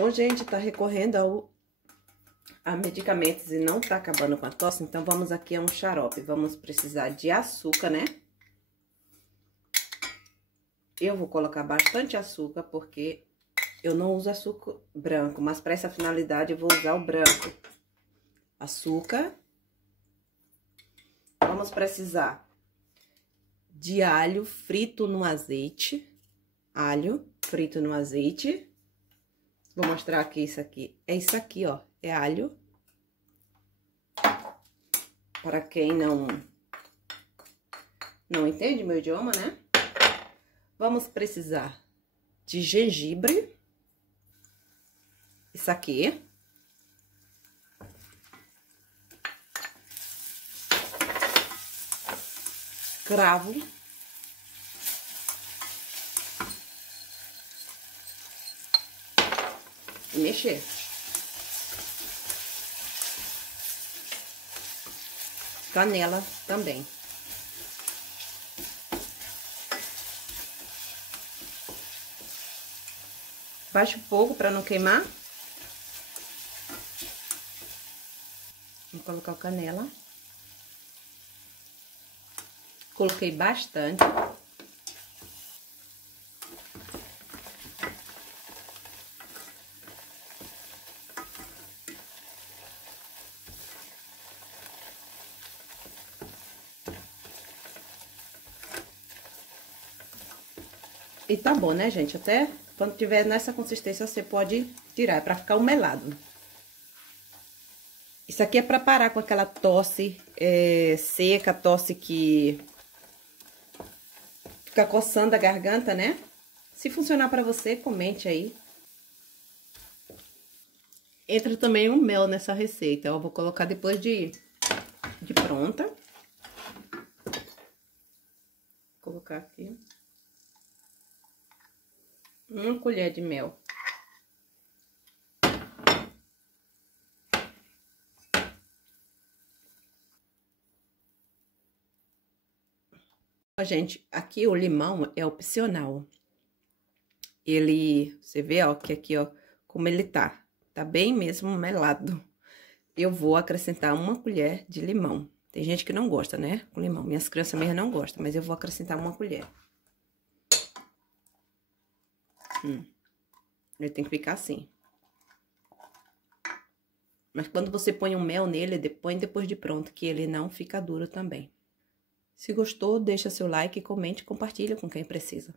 Bom, gente, tá recorrendo a medicamentos e não tá acabando com a tosse, então vamos aqui a um xarope. Vamos precisar de açúcar, né? Eu vou colocar bastante açúcar, porque eu não uso açúcar branco, mas para essa finalidade eu vou usar o branco. Açúcar. Vamos precisar de alho frito no azeite. Alho frito no azeite. Vou mostrar aqui isso aqui. É isso aqui, ó. É alho. Para quem não entende meu idioma, né? Vamos precisar de gengibre. Isso aqui. Cravo. E mexer. Canela também. Baixa o fogo para não queimar. Vou colocar a canela. Coloquei bastante. E tá bom, né, gente? Até quando tiver nessa consistência, você pode tirar, é pra ficar o melado. Isso aqui é pra parar com aquela tosse seca, tosse que fica coçando a garganta, né? Se funcionar pra você, comente aí. Entra também o mel nessa receita, eu vou colocar depois de pronta. Vou colocar aqui. 1 colher de mel. Ó, gente, aqui o limão é opcional. Você vê, ó, que aqui, ó, como ele tá. Tá bem mesmo melado. Eu vou acrescentar 1 colher de limão. Tem gente que não gosta, né, com limão. Minhas crianças mesmo não gostam, mas eu vou acrescentar 1 colher. Ele tem que ficar assim. Mas quando você põe o mel nele, põe depois de pronto, que ele não fica duro também. Se gostou, deixa seu like, comente e compartilha com quem precisa.